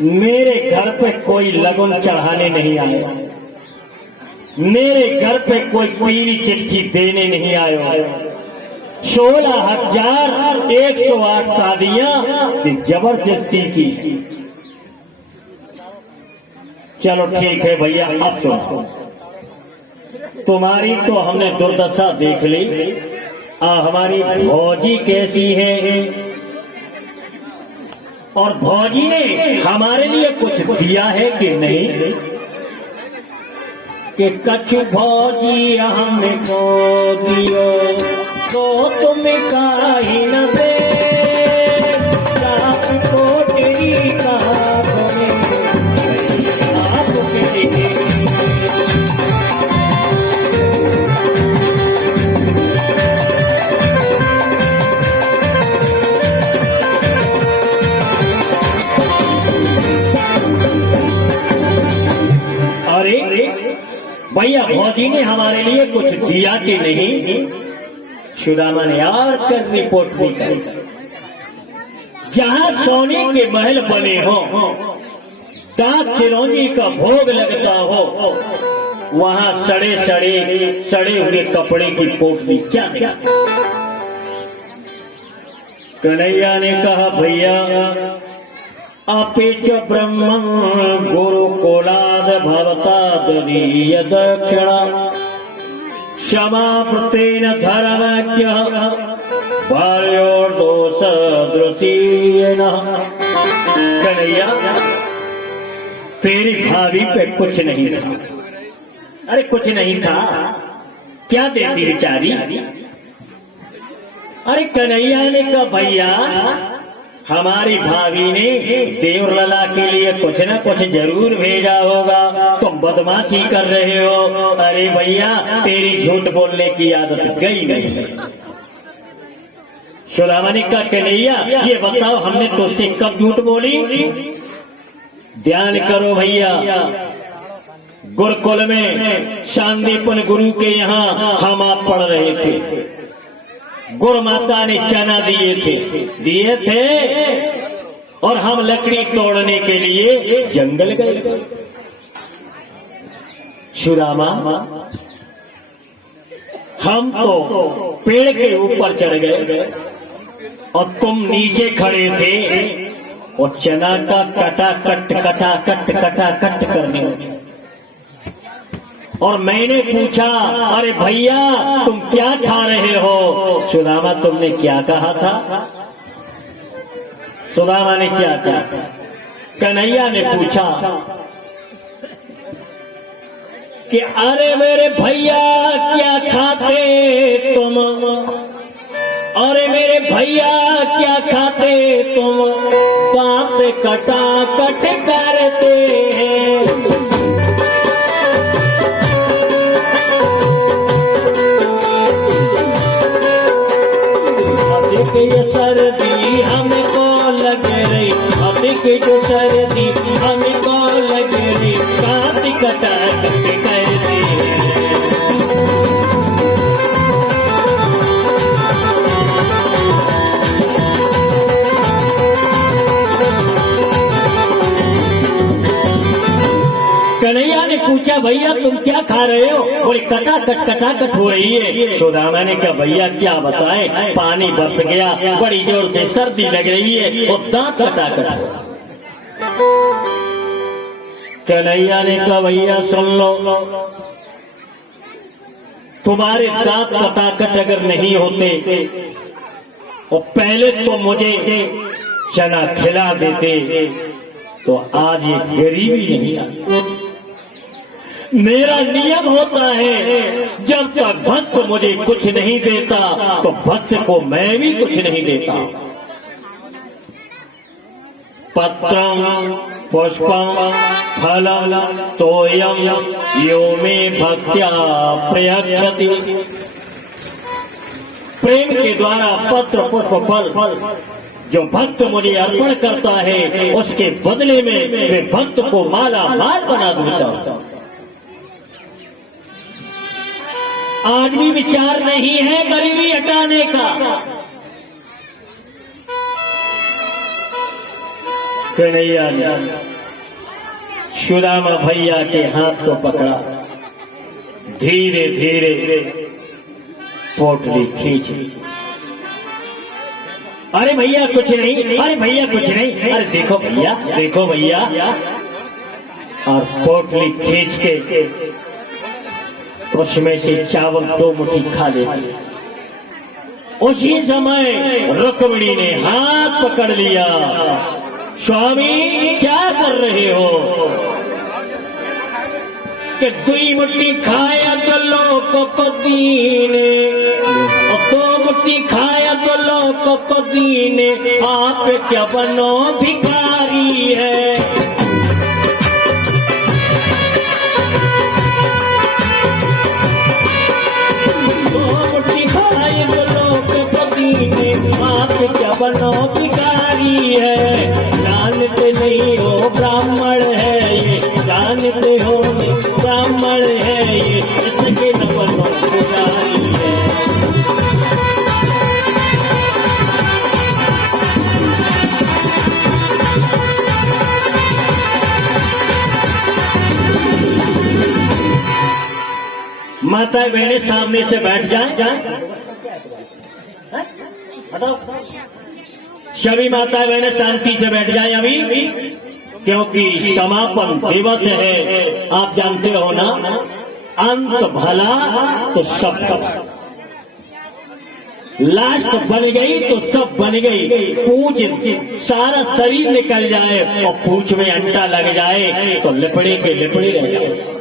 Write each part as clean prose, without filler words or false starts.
मेरे घर पे कोई लगन चढ़ाने नहीं आया, मेरे घर पे कोई पीली चिट्ठी देने नहीं आया। 16,108 शादियां जबरदस्ती की। चलो ठीक है भैया, अब सुनो, तुम्हारी तो हमने दुर्दशा देख ली। हमारी भौजी कैसी है, और भौजी ने हमारे लिए कुछ दिया है कि नहीं? कि कछु भौजी हमको दियो तो तुम काहे न दे, आपको तेरी भैया भौजी ने हमारे लिए कुछ दिया कि नहीं? सुदामा ने यार कर रिपोर्ट भी करी। जहां सोने के महल बने हो, दांत चिरौंजी का भोग लगता हो, वहां सड़े हुए कपड़े की पोटली क्या? कन्हैया ने कहा भैया अपिच ब्रह्म गुरुकुलाद भवता ददीय दक्षिणा क्षमापतेन धर्मज्ञ भार्योर्दोष दृशीयेन। कन्हैया तेरी भाभी पे कुछ नहीं था। अरे कुछ नहीं था, क्या देती बेचारी? अरे कन्हैया ने कहा भैया हमारी भाभी ने देवलला के लिए कुछ न कुछ जरूर भेजा होगा, तुम बदमाशी कर रहे हो। अरे भैया तेरी झूठ बोलने की आदत गई नहीं। सुदामा ने कहा कन्हैया ये बताओ हमने तुझसे कब झूठ बोली? ध्यान करो भैया, गुरुकुल में शांतिपुर गुरु के यहाँ हम आप पढ़ रहे थे। गुरु माता ने चना दिए थे और हम लकड़ी तोड़ने के लिए जंगल गए। सुदामा हम तो पेड़ के ऊपर चढ़ गए और तुम नीचे खड़े थे और चना का कटा कट करने लगे। और मैंने पूछा अरे भैया तुम क्या खा रहे हो? सुदामा तुमने क्या कहा था? सुदामा ने क्या कहा? कन्हैया ने पूछा कि अरे मेरे भैया क्या खाते तुम? अरे मेरे भैया क्या खाते तुम? दांत कटा कट करते हैं। ये सर्दी हमको लग रही, अधिक जो सर्दी हमको लग रही, दांत कटा करके कैसे? कन्हैया ने पूछा भैया तुम क्या खा रहे हो? बोले कटा कट हो रही है। सुदामा ने कहा भैया क्या बताएं, पानी बरस गया, बड़ी जोर से सर्दी लग रही है और दांत कटा कट। कन्हैया ने कहा भैया सुन लो, तुम्हारे दांत कटा कट अगर नहीं होते और पहले तो मुझे चना खिला देते तो आज ये गरीबी नहीं आती। मेरा नियम होता है जब तक भक्त मुझे कुछ नहीं देता तो भक्त को मैं भी कुछ नहीं देता। पत्रम पुष्पम फलम तोयम यो मे भक्त्या प्रयच्छति। प्रेम के द्वारा पत्र पुष्प फल जो भक्त मुझे अर्पण करता है उसके बदले में मैं भक्त को माला माल बना देता। आज भी विचार नहीं है गरीबी हटाने का। कन्हैया ने सुदामा भैया के हाथ को पकड़ा, धीरे धीरे पोटली खींची। अरे भैया कुछ नहीं, अरे भैया कुछ नहीं, अरे देखो भैया, देखो भैया। और पोटली खींच के उसमें से चावल 2 मुट्ठी खा लेती। उसी समय रुक्मिणी ने हाथ पकड़ लिया। स्वामी क्या कर रहे हो? कि 2 मुट्ठी खाया तो लोक को दीने, और 2 मुट्ठी खाया तो लोक को दीने, आप क्या बनो भिखारी है। आप क्या बनो भिखारी है, जानते नहीं हो ब्राह्मण है ये, जानते हो ब्राह्मण है ये, इसके न बनो पुजारी है। माता बहने सामने से बैठ जाए, सभी माता बहने शांति से बैठ जाएं अभी, क्योंकि समापन दिवस है। आप जानते हो ना, अंत भला तो सब लास्ट बन गई तो सब बन गई। पूंछ सारा शरीर निकल जाए और पूंछ में अंटा लग जाए तो लिपड़े के लिपड़े रह जाए।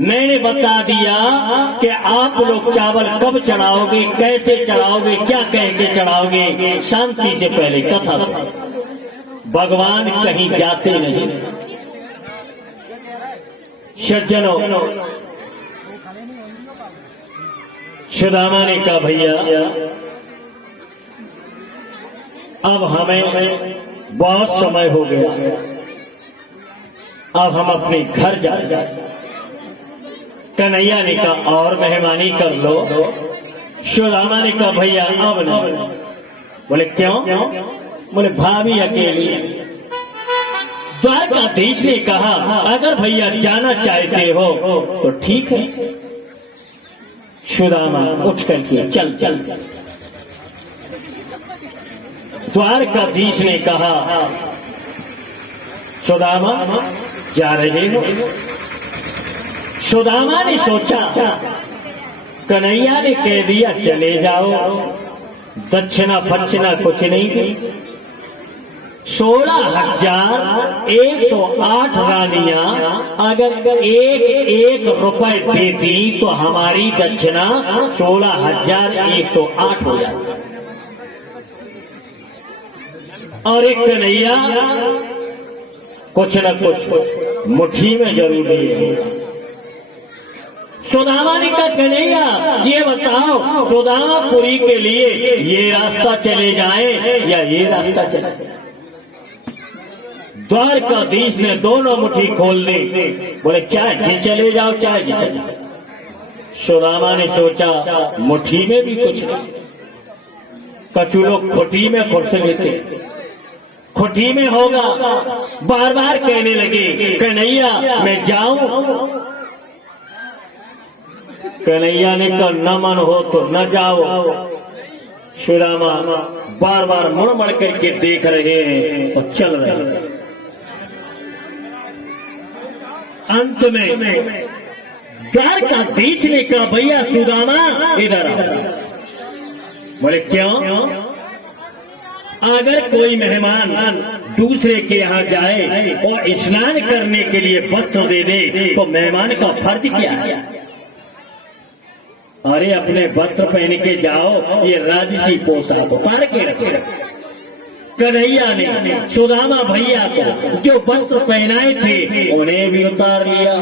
मैंने बता दिया कि आप लोग चावल कब चढ़ाओगे, कैसे चढ़ाओगे, क्या कह के चढ़ाओगे। शांति से पहले कथा सुनो। भगवान कहीं जाते नहीं। सज्जनों, सुदामा ने कहा भैया अब हमें बहुत समय हो गया, अब हम अपने घर जाए। कन्हैया ने कहा और मेहमानी कर लो। सुदामा ने कहा भैया अब नहीं। बोले क्यों? बोले भाभी अकेली। द्वारकाधीश ने कहा अगर भैया जाना चाहते हो तो ठीक है। सुदामा उठ करके चल चल। द्वारकाधीश ने कहा सुदामा जा रहे हो? सुदामा ने सोचा, कन्हैया ने कह दिया चले जाओ, दक्षिणा फक्षिणा कुछ नहीं दी। 16,108 रानियां अगर एक रुपए देती तो हमारी दक्षिणा 16,108 हो जाती। और एक कन्हैया कुछ न कुछ मुट्ठी में जरूर लिए। सुदामा ने कहा कन्हैया ये बताओ, सुदामापुरी के लिए ये रास्ता चले जाएं या ये रास्ता चले जाए? द्वारकाधीश ने दोनों मुट्ठी खोल दी। बोले चाहे जी चले जाओ, चाहे जी चले जाओ। सुदामा ने सोचा मुट्ठी में भी कुछ नहीं। कछु लोग खुटी में खुर्स लेते, खुटी में होगा। बार बार कहने लगे कन्हैया मैं जाऊं। कन्हैया ने कहा न मन हो तो न जाओ। सुदामा बार बार मुड़ मुड़ करके देख रहे हैं और चल रहे हैं। अंत में द्वारकाधीश ने कहा भैया सुदामा इधर आओ। बोले क्यों? अगर कोई मेहमान दूसरे के यहाँ जाए और स्नान करने के लिए वस्त्र दे दे तो मेहमान का फर्ज क्या है? अरे अपने वस्त्र पहन के जाओ, ये राजसी पोशाक उतार के रखे। कन्हैया ने सुदामा भैया को जो वस्त्र पहनाए थे उन्हें भी उतार लिया।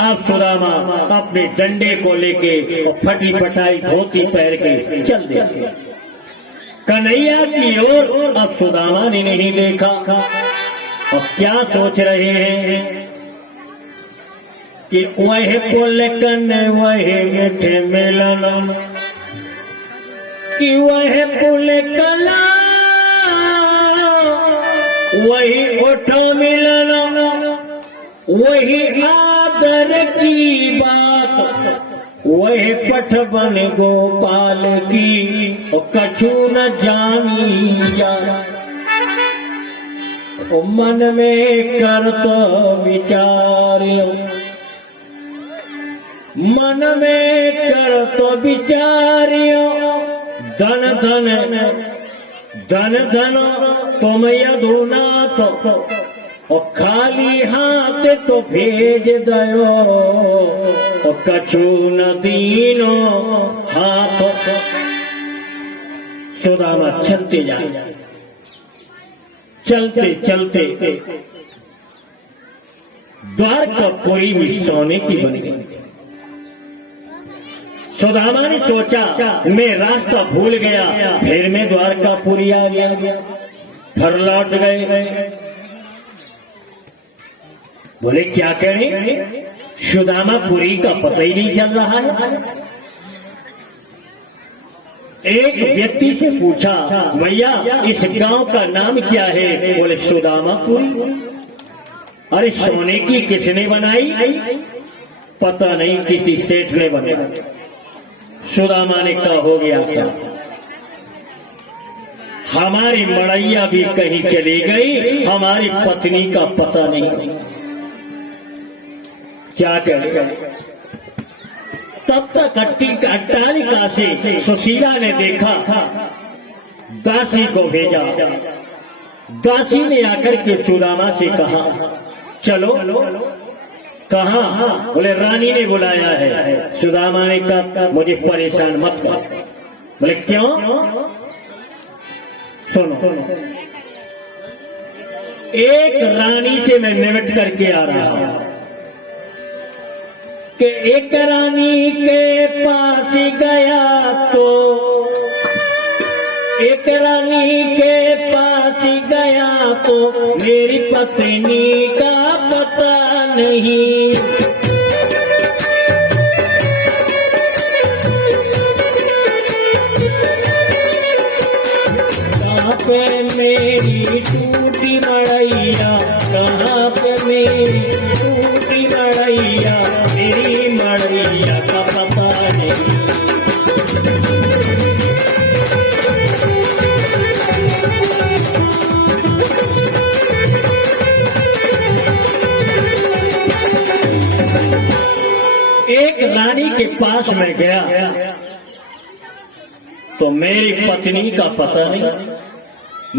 अब सुदामा अपने डंडे को लेके फटी फटाई धोती पहन के चल दिया। कन्हैया की ओर अब सुदामा ने नहीं देखा और क्या सोच रहे हैं कि वह पुल कन वह मीठे मिलन, कि वह पुल कला वही उठो मिलना, वही आदर की बात, वही पठ बन गोपाल की, और कछु न जानी जात। मन में करत विचार, मन में करत विचारियो, धन धन धन धन तुम यदुनाथ, और खाली हाथ तो भेज दयो, और कछु न दीनो हाथ। सुदामा चलते जाए, चलते चलते द्वारकापुरी में सोने की बन गई। सुदामा ने सोचा मैं रास्ता भूल गया, फिर मैं द्वारकापुरी आ गया, घर लौट गए। बोले क्या करें, सुदामापुरी का पता ही नहीं चल रहा है। एक व्यक्ति से पूछा, भैया इस गांव का नाम क्या है? बोले सुदामापुरी। अरे सोने की किसने बनाई? पता नहीं, किसी सेठ ने बनाई। सुदामा ने कहा हो गया क्या, हमारी मड़ैया भी कहीं चली गई, हमारी पत्नी का पता नहीं, क्या करेगा। तब तक अट्टालिका से सुशीला ने देखा, दासी को भेजा। दासी ने आकर के सुदामा से कहा चलो। कहा? बोले रानी ने बुलाया है। सुदामा ने कहा मुझे परेशान मत कर। बोले क्यों? सुनो, एक रानी से मैं निमट करके आ रहा हूं कि एक रानी के पास गया तो, एक रानी के पास गया तो मेरी पत्नी का पता नहीं। कहाँ पे मेरी टूटी मड़ैया, कहाँ पे मेरी टूटी मड़ैया, मेरी मड़ैया का पता नहीं। एक रानी के पास में गया तो मेरी पत्नी का पता नहीं,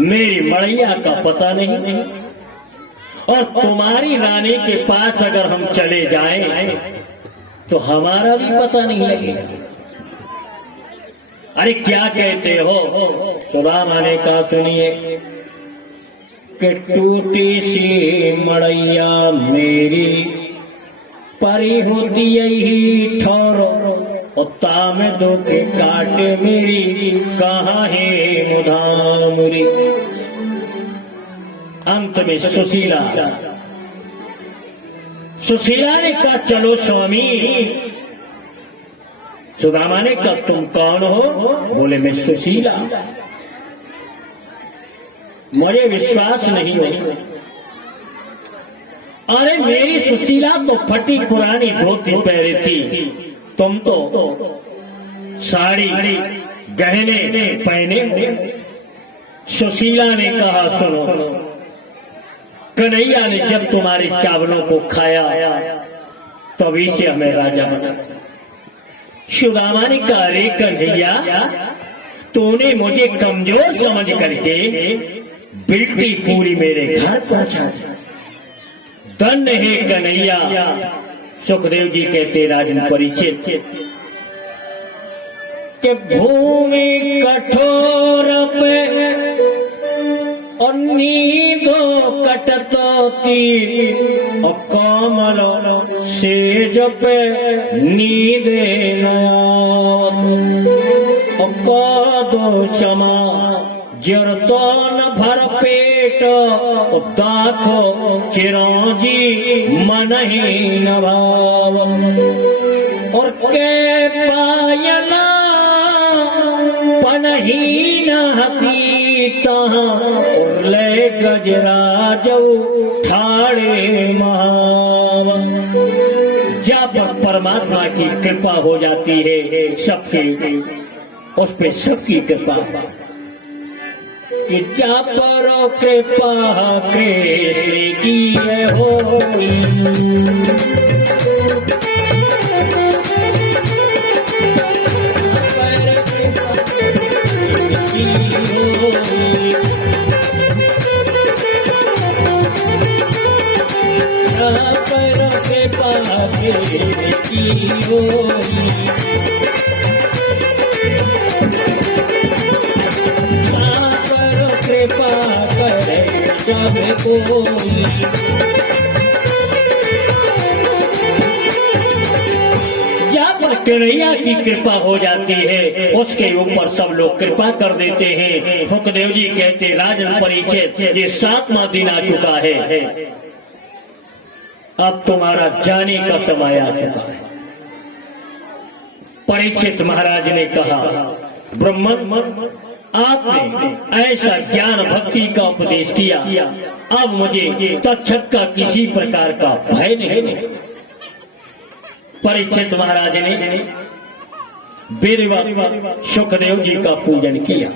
मेरी मड़ैया का पता नहीं, और तुम्हारी रानी के पास अगर हम चले जाएं तो हमारा भी पता नहीं लगेगा। अरे क्या कहते हो? सुदामा ने कहा सुनिए कि टूटी सी मड़ैया मेरी, परी होती यही ठौरो, उत्ता में दो के काटे मेरी, कहाँ है मुधामुरी। अंत में सुशीला ने कहा चलो स्वामी। सुदामा ने कहा तुम कौन हो? बोले मैं सुशीला। मुझे विश्वास नहीं हो। अरे मेरी सुशीला तो फटी पुरानी धोती पहने थी, तुम तो साड़ी गहने पहने हो। सुशीला ने कहा सुनो, कन्हैया ने जब तुम्हारे चावलों को खाया तभी से हमें राजा बना। सुदामा ने कहा अरे कन्हैया, तूने मुझे कमजोर समझ करके बिल्टी पूरी मेरे घर पहुंचा। धन्य है कन्हैया। सुखदेव जी कहते राजन परिचित के भूमि कठोर पे और नींदो कटतोती, और कोमल सेज पे नींदे और कदो क्षमा जर तो न भर पेट, दाखो चिरंजी मन ही न भाव, और के पायला पन ही न हती तहाँ, ले गजराजौ ठाड़े महावा। जब परमात्मा की कृपा हो जाती है सबकी, उस पे सबकी कृपा, कि जा पर कृपा कृष्ण की हो, जहाँ पर कन्हैया की कृपा हो जाती है उसके ऊपर सब लोग कृपा कर देते हैं। सुखदेव जी कहते, राजन परीक्षित, ये 7वां दिन आ चुका है, अब तुम्हारा जाने का समय आ चुका है। परीक्षित महाराज ने कहा, ब्रह्मन, आपने ऐसा ज्ञान भक्ति का उपदेश किया, अब मुझे तक्षक का किसी प्रकार का भय नहीं। परीक्षित महाराज ने विधिवत सुखदेव जी का पूजन किया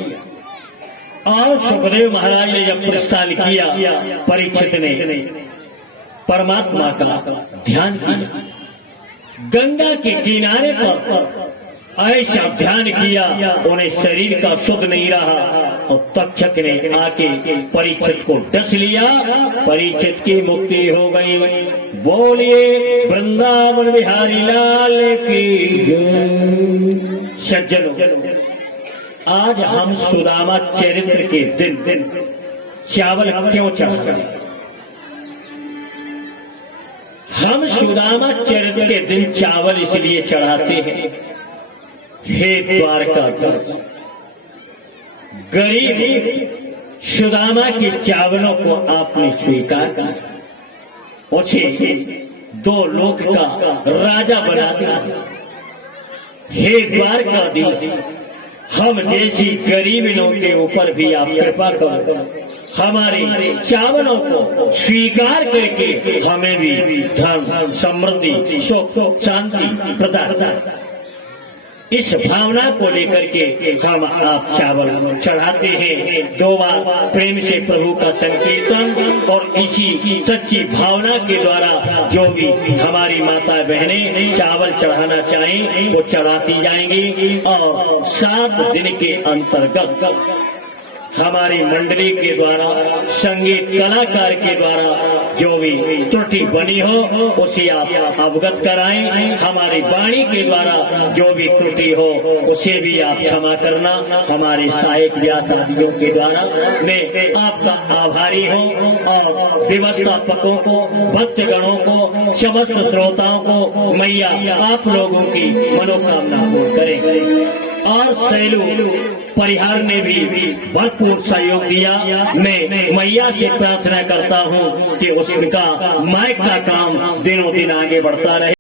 और सुखदेव महाराज ने जब प्रस्थान किया, परीक्षित ने परमात्मा का ध्यान किया। गंगा के किनारे पर ऐसा ध्यान किया, उन्हें शरीर का सुख नहीं रहा और तक्षक ने आके परीक्षित को डस लिया। परीक्षित की मुक्ति हो गई। बोलिए वृंदावन बिहारी लाल की जय। सज्जनों, आज हम सुदामा चरित्र के दिन चावल क्यों चढ़ाते हैं? हम सुदामा चरित्र के दिन चावल इसलिए चढ़ाते हैं, हे द्वारकाधीश, गरीब सुदामा के चावलों को आपने स्वीकार किया, उसे 2 लोक का राजा बना दिया। हे द्वारकाधीश, हम जैसी गरीबों के ऊपर भी आप कृपा करो, हमारे चावलों को स्वीकार करके हमें भी धन, समृद्धि, सुख, शांति प्रदान। इस भावना को लेकर के हम आप चावल चढ़ाते हैं। 2 बार प्रेम से प्रभु का संकीर्तन और इसी सच्ची भावना के द्वारा जो भी हमारी माता बहनें चावल चढ़ाना चाहें वो चढ़ाती जाएंगी। और 7 दिन के अंतर्गत हमारी मंडली के द्वारा, संगीत कलाकार के द्वारा जो भी त्रुटि बनी हो उसे आप अवगत कराएं। हमारी वाणी के द्वारा जो भी त्रुटि हो उसे भी आप क्षमा करना। हमारे सहायक व्यास आदियों के द्वारा मैं आपका आभारी हूँ और व्यवस्थापकों को, भक्तगणों को, समस्त श्रोताओं को मैया आप लोगों की मनोकामना पूर्ण करें। और सैलू परिहार ने भी भरपूर सहयोग दिया। मैं मैया से प्रार्थना करता हूँ कि उसका माइक का काम दिनों दिन आगे बढ़ता रहे।